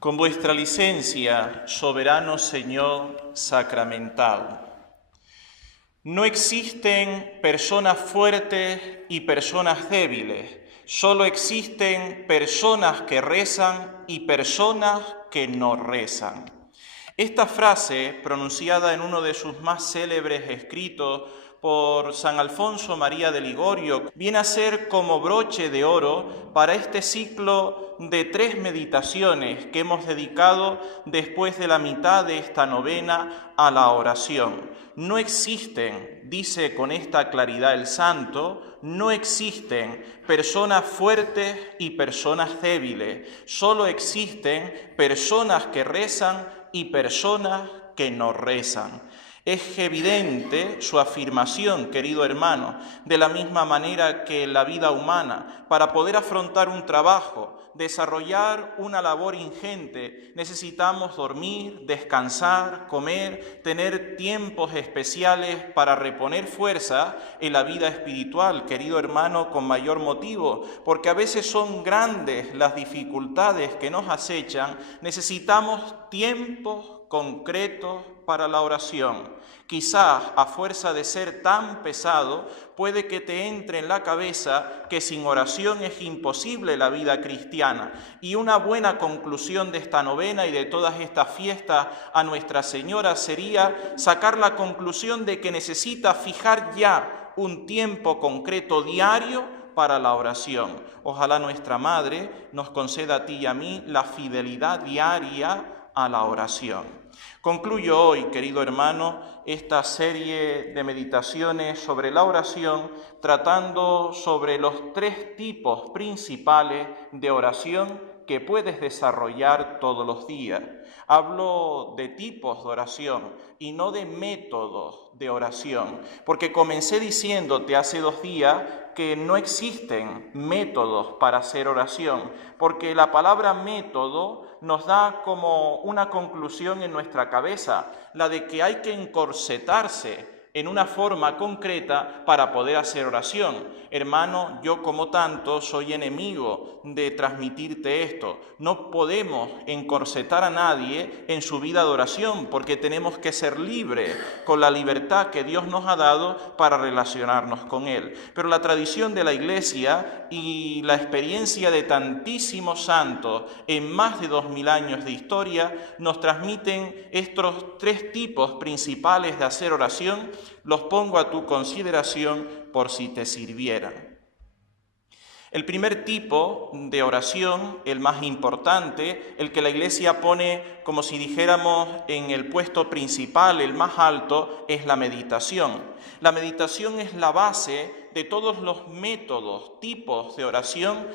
Con vuestra licencia, soberano Señor sacramental. No existen personas fuertes y personas débiles, solo existen personas que rezan y personas que no rezan. Esta frase, pronunciada en uno de sus más célebres escritos por San Alfonso María de Ligorio, viene a ser como broche de oro para este ciclo de 3 meditaciones que hemos dedicado después de la mitad de esta novena a la oración. No existen, dice con esta claridad el santo, no existen personas fuertes y personas débiles, solo existen personas que rezan y personas que no rezan. Es evidente su afirmación, querido hermano, de la misma manera que en la vida humana, para poder afrontar un trabajo, desarrollar una labor ingente, necesitamos dormir, descansar, comer, tener tiempos especiales para reponer fuerza en la vida espiritual, querido hermano, con mayor motivo, porque a veces son grandes las dificultades que nos acechan, necesitamos tiempos concretos para la oración. Quizás a fuerza de ser tan pesado, puede que te entre en la cabeza que sin oración es imposible la vida cristiana. Y una buena conclusión de esta novena y de todas estas fiestas a Nuestra Señora sería sacar la conclusión de que necesita fijar ya un tiempo concreto diario para la oración. Ojalá nuestra Madre nos conceda a ti y a mí la fidelidad diaria a la oración. Concluyo hoy, querido hermano, esta serie de meditaciones sobre la oración, tratando sobre los 3 tipos principales de oración que puedes desarrollar todos los días. Hablo de tipos de oración y no de métodos de oración, porque comencé diciéndote hace 2 días que no existen métodos para hacer oración, porque la palabra método nos da como una conclusión en nuestra cabeza, la de que hay que encorsetarse en una forma concreta para poder hacer oración. Hermano, yo como tanto soy enemigo de transmitirte esto. No podemos encorsetar a nadie en su vida de oración porque tenemos que ser libres con la libertad que Dios nos ha dado para relacionarnos con Él. Pero la tradición de la Iglesia y la experiencia de tantísimos santos en más de 2000 años de historia nos transmiten estos 3 tipos principales de hacer oración. Los pongo a tu consideración por si te sirvieran. El primer tipo de oración, el más importante, el que la Iglesia pone como si dijéramos en el puesto principal, el más alto, es la meditación. La meditación es la base de todos los métodos, tipos de oración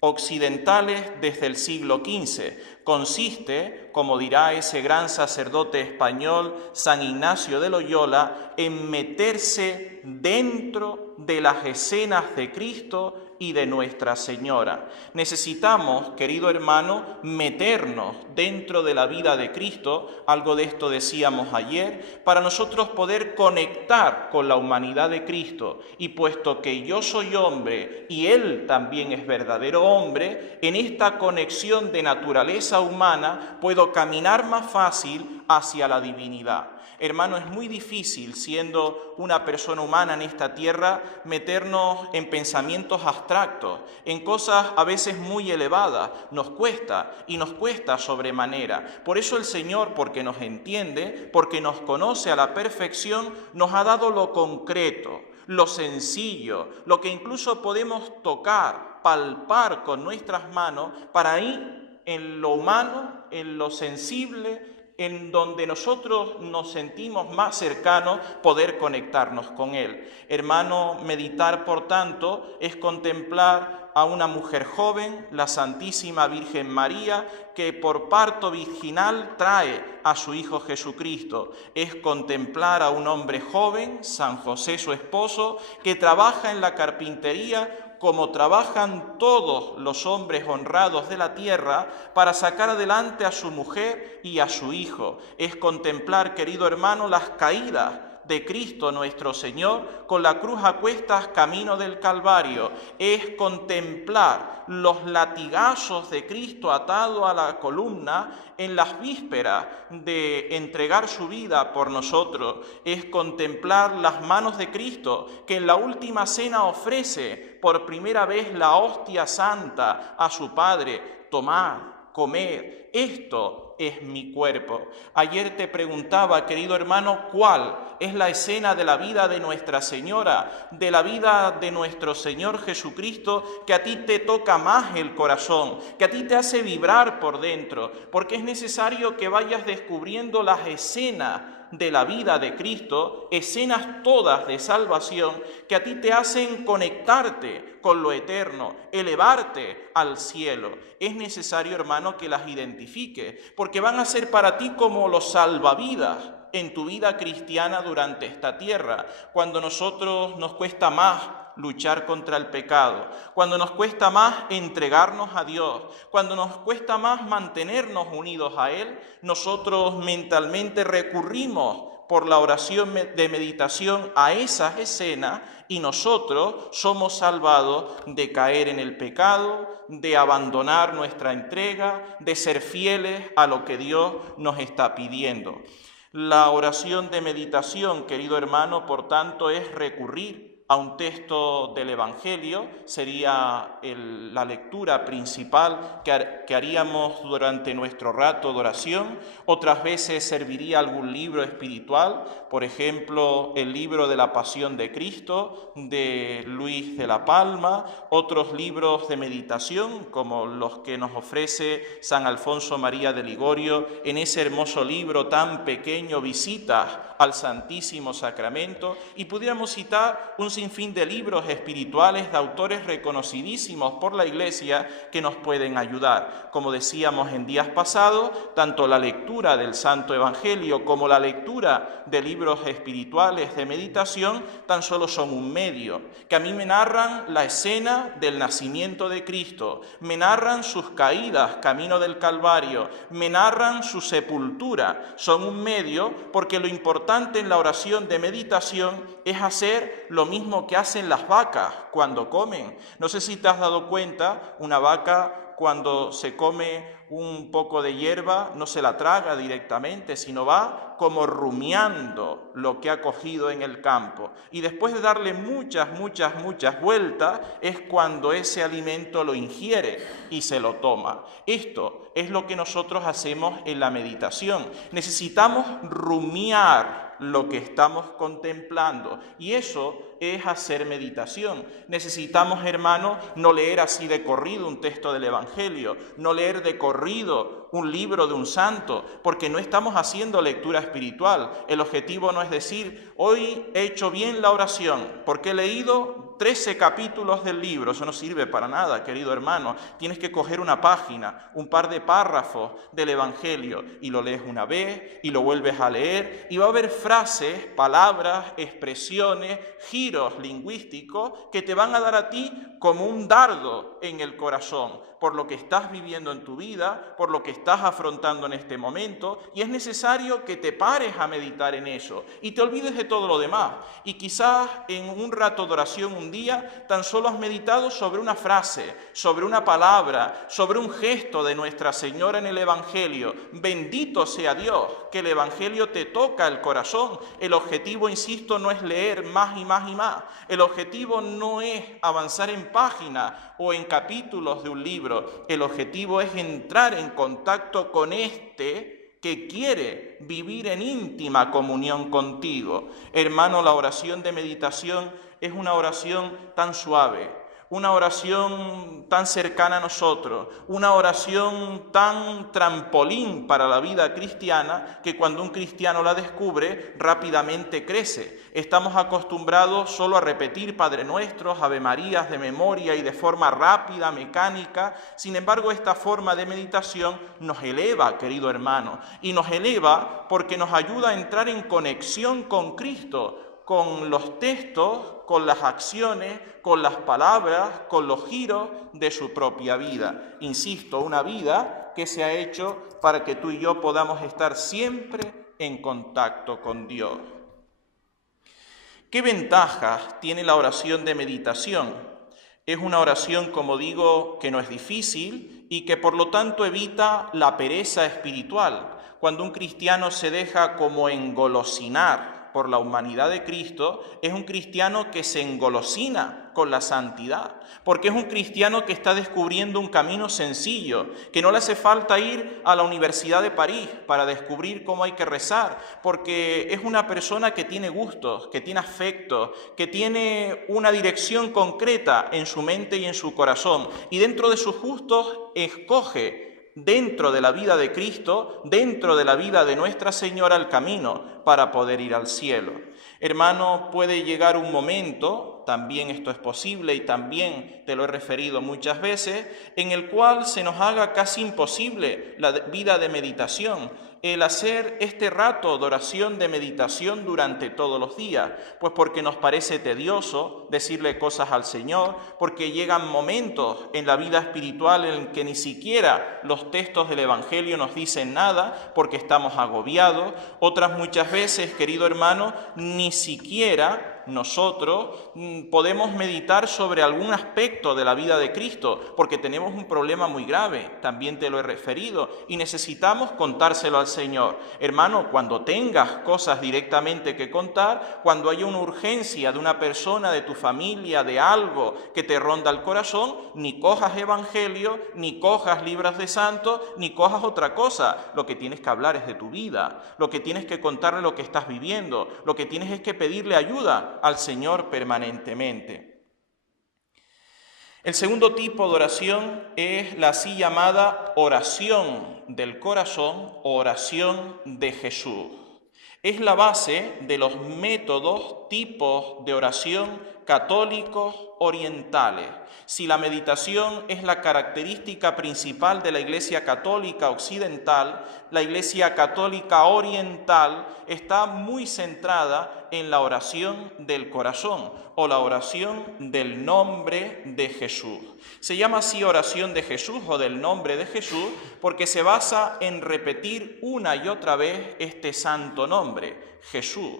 occidentales desde el siglo XV. Consiste, como dirá ese gran sacerdote español, San Ignacio de Loyola, en meterse dentro de las escenas de Cristo y de Nuestra Señora. Necesitamos, querido hermano, meternos dentro de la vida de Cristo, algo de esto decíamos ayer, para nosotros poder conectar con la humanidad de Cristo. Y puesto que yo soy hombre y Él también es verdadero hombre, en esta conexión de naturaleza humana puedo caminar más fácil hacia la divinidad. Hermano, es muy difícil, siendo una persona humana en esta tierra, meternos en pensamientos abstractos, en cosas a veces muy elevadas. Nos cuesta y nos cuesta sobremanera. Por eso el Señor, porque nos entiende, porque nos conoce a la perfección, nos ha dado lo concreto, lo sencillo, lo que incluso podemos tocar, palpar con nuestras manos, para ir en lo humano, en lo sensible, en donde nosotros nos sentimos más cercanos, poder conectarnos con Él. Hermano, meditar, por tanto, es contemplar a una mujer joven, la Santísima Virgen María, que por parto virginal trae a su Hijo Jesucristo. Es contemplar a un hombre joven, San José su esposo, que trabaja en la carpintería como trabajan todos los hombres honrados de la tierra para sacar adelante a su mujer y a su hijo. Es contemplar, querido hermano, las caídas de Cristo nuestro Señor, con la cruz a cuestas camino del Calvario, es contemplar los latigazos de Cristo atado a la columna en las vísperas de entregar su vida por nosotros, es contemplar las manos de Cristo que en la última cena ofrece por primera vez la hostia santa a su Padre. Tomad, comed, esto es mi cuerpo. Ayer te preguntaba, querido hermano, ¿cuál es la escena de la vida de Nuestra Señora, de la vida de nuestro Señor Jesucristo, que a ti te toca más el corazón, que a ti te hace vibrar por dentro? Porque es necesario que vayas descubriendo las escenas de la vida de Cristo, escenas todas de salvación, que a ti te hacen conectarte con lo eterno, elevarte al cielo. Es necesario, hermano, que las identifiques, porque van a ser para ti como los salvavidas en tu vida cristiana durante esta tierra. Cuando nosotros nos cuesta más luchar contra el pecado, cuando nos cuesta más entregarnos a Dios, cuando nos cuesta más mantenernos unidos a Él, nosotros mentalmente recurrimos por la oración de meditación a esas escenas y nosotros somos salvados de caer en el pecado, de abandonar nuestra entrega, de ser fieles a lo que Dios nos está pidiendo. La oración de meditación, querido hermano, por tanto, es recurrir a un texto del Evangelio, sería la lectura principal que haríamos durante nuestro rato de oración. Otras veces serviría algún libro espiritual, por ejemplo, el libro de la Pasión de Cristo, de Luis de la Palma, otros libros de meditación, como los que nos ofrece San Alfonso María de Ligorio, en ese hermoso libro tan pequeño, Visitas al Santísimo Sacramento, y pudiéramos citar un sinfín de libros espirituales de autores reconocidísimos por la Iglesia que nos pueden ayudar. Como decíamos en días pasados, tanto la lectura del Santo Evangelio como la lectura de libros espirituales de meditación tan solo son un medio, que a mí me narran la escena del nacimiento de Cristo, me narran sus caídas camino del Calvario, me narran su sepultura. Son un medio porque lo importante en la oración de meditación es hacer lo mismo que hacen las vacas cuando comen. No sé si te has dado cuenta, una vaca cuando se come un poco de hierba no se la traga directamente, sino va como rumiando lo que ha cogido en el campo. Y después de darle muchas vueltas es cuando ese alimento lo ingiere y se lo toma. Esto es lo que nosotros hacemos en la meditación. Necesitamos rumiar lo que estamos contemplando y eso es hacer meditación. Necesitamos, hermanos, no leer así de corrido un texto del Evangelio, no leer de corrido un libro de un santo, porque no estamos haciendo lectura espiritual. El objetivo no es decir, hoy he hecho bien la oración, porque he leído 13 capítulos del libro. Eso no sirve para nada, querido hermano. Tienes que coger una página, un par de párrafos del Evangelio y lo lees una vez y lo vuelves a leer y va a haber frases, palabras, expresiones, giros lingüísticos que te van a dar a ti como un dardo en el corazón por lo que estás viviendo en tu vida, por lo que estás afrontando en este momento, y es necesario que te pares a meditar en eso y te olvides de todo lo demás. Y quizás en un rato de oración un día tan solo has meditado sobre una frase, sobre una palabra, sobre un gesto de Nuestra Señora en el Evangelio. Bendito sea Dios, que el Evangelio te toca el corazón. El objetivo, insisto, no es leer más y más y más. El objetivo no es avanzar en páginas o en capítulos de un libro. El objetivo es entrar en contacto con este que quiere vivir en íntima comunión contigo. Hermano, la oración de meditación es una oración tan suave, una oración tan cercana a nosotros, una oración tan trampolín para la vida cristiana que cuando un cristiano la descubre rápidamente crece. Estamos acostumbrados solo a repetir Padre Nuestros, Ave Marías de memoria y de forma rápida, mecánica. Sin embargo, esta forma de meditación nos eleva, querido hermano, y nos eleva porque nos ayuda a entrar en conexión con Cristo, con los textos, con las acciones, con las palabras, con los giros de su propia vida. Insisto, una vida que se ha hecho para que tú y yo podamos estar siempre en contacto con Dios. ¿Qué ventajas tiene la oración de meditación? Es una oración, como digo, que no es difícil y que por lo tanto evita la pereza espiritual. Cuando un cristiano se deja como engolosinar por la humanidad de Cristo, es un cristiano que se engolosina con la santidad, porque es un cristiano que está descubriendo un camino sencillo, que no le hace falta ir a la Universidad de París para descubrir cómo hay que rezar, porque es una persona que tiene gustos, que tiene afectos, que tiene una dirección concreta en su mente y en su corazón, y dentro de sus gustos escoge dentro de la vida de Cristo, dentro de la vida de Nuestra Señora, el camino para poder ir al cielo. Hermano, puede llegar un momento, también esto es posible y también te lo he referido muchas veces, en el cual se nos haga casi imposible la vida de meditación, el hacer este rato de oración de meditación durante todos los días, pues porque nos parece tedioso decirle cosas al Señor, porque llegan momentos en la vida espiritual en que ni siquiera los textos del Evangelio nos dicen nada, porque estamos agobiados. Otras muchas veces, querido hermano, ni siquiera nosotros podemos meditar sobre algún aspecto de la vida de Cristo, porque tenemos un problema muy grave, también te lo he referido, y necesitamos contárselo al Señor. Hermano, cuando tengas cosas directamente que contar, cuando haya una urgencia de una persona, de tu familia, de algo que te ronda el corazón, ni cojas evangelio, ni cojas libros de santos, ni cojas otra cosa. Lo que tienes que hablar es de tu vida, lo que tienes que contarle lo que estás viviendo, lo que tienes es que pedirle ayuda al Señor permanentemente. El segundo tipo de oración es la así llamada oración del corazón o oración de Jesús. Es la base de los métodos, tipos de oración católicos orientales. Si la meditación es la característica principal de la Iglesia Católica Occidental, la Iglesia Católica Oriental está muy centrada en la oración del corazón o la oración del nombre de Jesús. Se llama así oración de Jesús o del nombre de Jesús porque se basa en repetir una y otra vez este santo nombre, Jesús.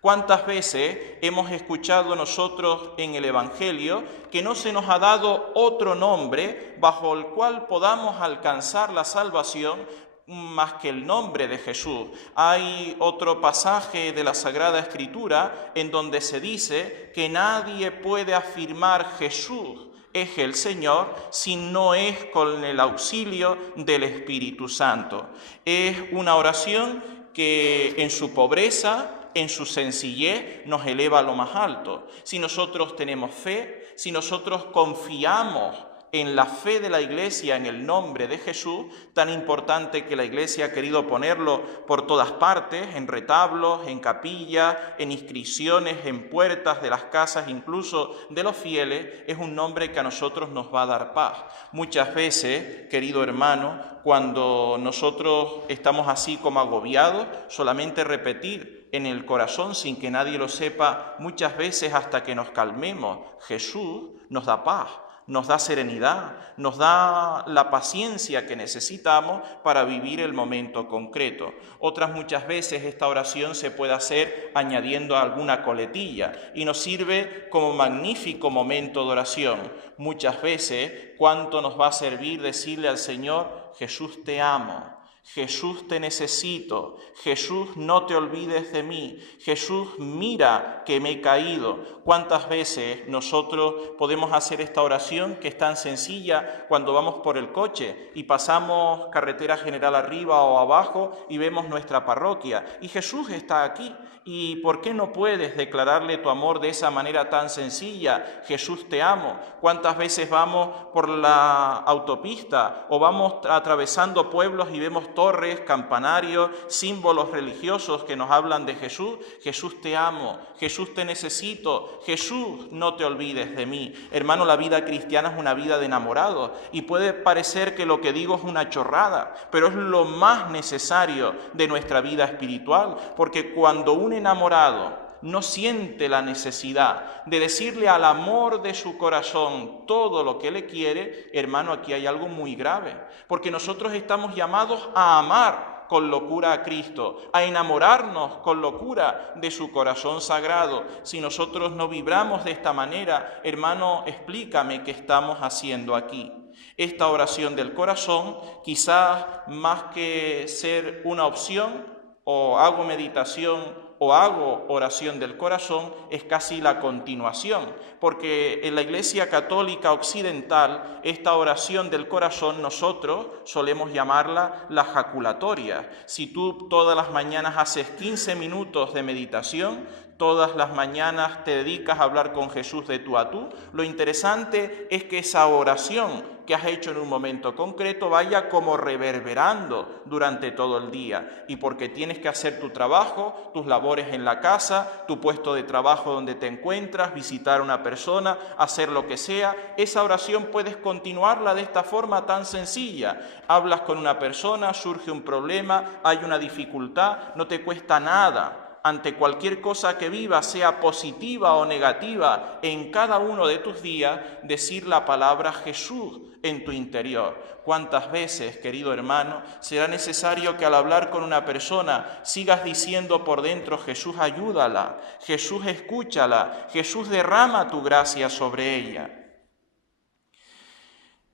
¿Cuántas veces hemos escuchado nosotros en el Evangelio que no se nos ha dado otro nombre bajo el cual podamos alcanzar la salvación más que el nombre de Jesús? Hay otro pasaje de la Sagrada Escritura en donde se dice que nadie puede afirmar Jesús es el Señor si no es con el auxilio del Espíritu Santo. Es una oración que en su pobreza, en su sencillez, nos eleva a lo más alto. Si nosotros tenemos fe, si nosotros confiamos en la fe de la Iglesia, en el nombre de Jesús, tan importante que la Iglesia ha querido ponerlo por todas partes, en retablos, en capillas, en inscripciones, en puertas de las casas, incluso de los fieles, es un nombre que a nosotros nos va a dar paz. Muchas veces, querido hermano, cuando nosotros estamos así como agobiados, solamente repetir en el corazón sin que nadie lo sepa, muchas veces hasta que nos calmemos, Jesús nos da paz, nos da serenidad, nos da la paciencia que necesitamos para vivir el momento concreto. Otras muchas veces esta oración se puede hacer añadiendo alguna coletilla y nos sirve como magnífico momento de oración. Muchas veces, ¿cuánto nos va a servir decirle al Señor, Jesús te amo? Jesús te necesito, Jesús no te olvides de mí, Jesús mira que me he caído. ¿Cuántas veces nosotros podemos hacer esta oración que es tan sencilla cuando vamos por el coche y pasamos carretera general arriba o abajo y vemos nuestra parroquia y Jesús está aquí? ¿Y por qué no puedes declararle tu amor de esa manera tan sencilla? Jesús te amo. ¿Cuántas veces vamos por la autopista o vamos atravesando pueblos y vemos torres, campanarios, símbolos religiosos que nos hablan de Jesús? Jesús te amo, Jesús te necesito, Jesús no te olvides de mí. Hermano, la vida cristiana es una vida de enamorados y puede parecer que lo que digo es una chorrada, pero es lo más necesario de nuestra vida espiritual, porque cuando un enamorado no siente la necesidad de decirle al amor de su corazón todo lo que le quiere, hermano, aquí hay algo muy grave, porque nosotros estamos llamados a amar con locura a Cristo, a enamorarnos con locura de su corazón sagrado. Si nosotros no vibramos de esta manera, hermano, explícame qué estamos haciendo aquí. Esta oración del corazón, quizás más que ser una opción, o hago meditación o hago oración del corazón, es casi la continuación, porque en la Iglesia Católica Occidental, esta oración del corazón nosotros solemos llamarla la jaculatoria. Si tú todas las mañanas haces 15 minutos de meditación, todas las mañanas te dedicas a hablar con Jesús de tú a tú, lo interesante es que esa oración que has hecho en un momento concreto vaya como reverberando durante todo el día. Y porque tienes que hacer tu trabajo, tus labores en la casa, tu puesto de trabajo donde te encuentras, visitar a una persona, hacer lo que sea, esa oración puedes continuarla de esta forma tan sencilla. Hablas con una persona, surge un problema, hay una dificultad, no te cuesta nada. Ante cualquier cosa que vivas, sea positiva o negativa, en cada uno de tus días, decir la palabra Jesús en tu interior. ¿Cuántas veces, querido hermano, será necesario que al hablar con una persona sigas diciendo por dentro: Jesús, ayúdala, Jesús, escúchala, Jesús, derrama tu gracia sobre ella?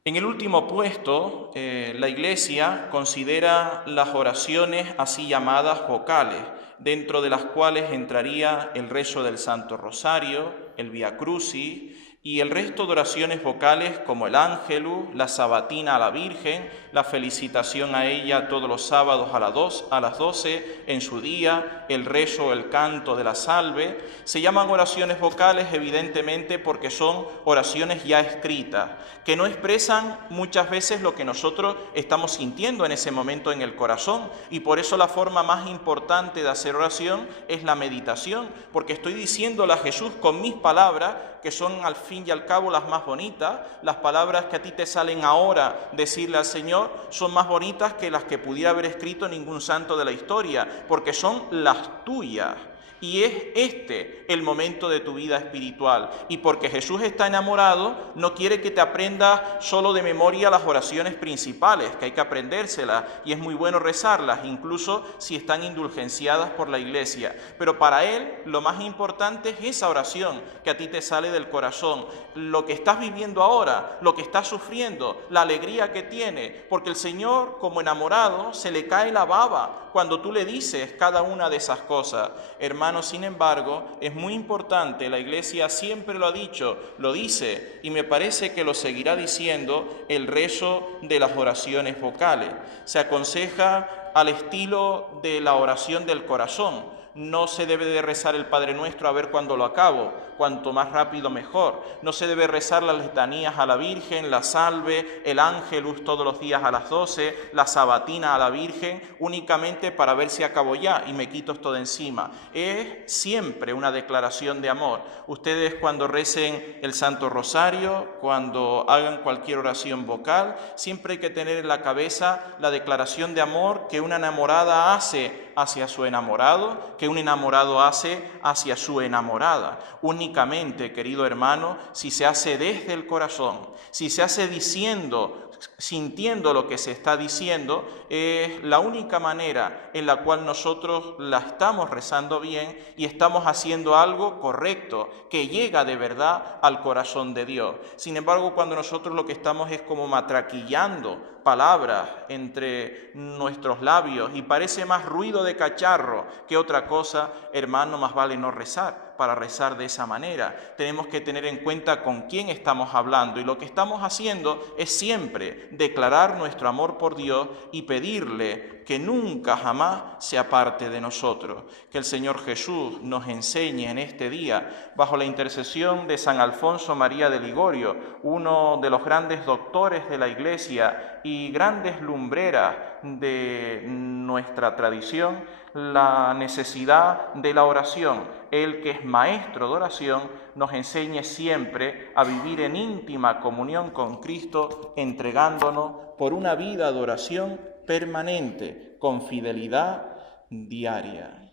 En el último puesto, la Iglesia considera las oraciones así llamadas vocales, dentro de las cuales entraría el rezo del Santo Rosario, el Vía Crucis y el resto de oraciones vocales como el Ángelus, la Sabatina a la Virgen, la felicitación a ella todos los sábados a las 12 en su día, el rezo, el canto de la salve. Se llaman oraciones vocales evidentemente porque son oraciones ya escritas, que no expresan muchas veces lo que nosotros estamos sintiendo en ese momento en el corazón, y por eso la forma más importante de hacer oración es la meditación, porque estoy diciéndole a Jesús con mis palabras, que son al fin y al cabo las más bonitas. Las palabras que a ti te salen ahora decirle al Señor son más bonitas que las que pudiera haber escrito ningún santo de la historia, porque son las tuyas. Y es este el momento de tu vida espiritual. Y porque Jesús está enamorado, no quiere que te aprendas solo de memoria las oraciones principales, que hay que aprendérselas, y es muy bueno rezarlas, incluso si están indulgenciadas por la Iglesia. Pero para Él lo más importante es esa oración que a ti te sale del corazón, lo que estás viviendo ahora, lo que estás sufriendo, la alegría que tiene, porque el Señor, como enamorado, se le cae la baba cuando tú le dices cada una de esas cosas. Hermanos, sin embargo, es muy importante, la Iglesia siempre lo ha dicho, lo dice, y me parece que lo seguirá diciendo, el rezo de las oraciones vocales. Se aconseja al estilo de la oración del corazón. No se debe de rezar el Padre Nuestro a ver cuándo lo acabo, cuanto más rápido mejor. No se debe rezar las letanías a la Virgen, la salve, el Ángelus todos los días a las 12, la Sabatina a la Virgen, únicamente para ver si acabo ya y me quito esto de encima. Es siempre una declaración de amor. Ustedes cuando recen el Santo Rosario, cuando hagan cualquier oración vocal, siempre hay que tener en la cabeza la declaración de amor que una enamorada hace hacia su enamorado, que un enamorado hace hacia su enamorada. Únicamente, querido hermano, si se hace desde el corazón, si se hace diciendo, sintiendo lo que se está diciendo, es la única manera en la cual nosotros la estamos rezando bien y estamos haciendo algo correcto, que llega de verdad al corazón de Dios. Sin embargo, cuando nosotros lo que estamos es como matraquillando palabras entre nuestros labios y parece más ruido de cacharro que otra cosa, hermano, más vale no rezar. Para rezar de esa manera tenemos que tener en cuenta con quién estamos hablando, y lo que estamos haciendo es siempre declarar nuestro amor por Dios y pedirle que nunca jamás se aparte de nosotros. Que el Señor Jesús nos enseñe en este día, bajo la intercesión de San Alfonso María de Ligorio, uno de los grandes doctores de la Iglesia y grandes lumbreras de nuestra tradición, la necesidad de la oración. Él, que es maestro de oración, nos enseñe siempre a vivir en íntima comunión con Cristo, entregándonos por una vida de oración permanente, con fidelidad diaria.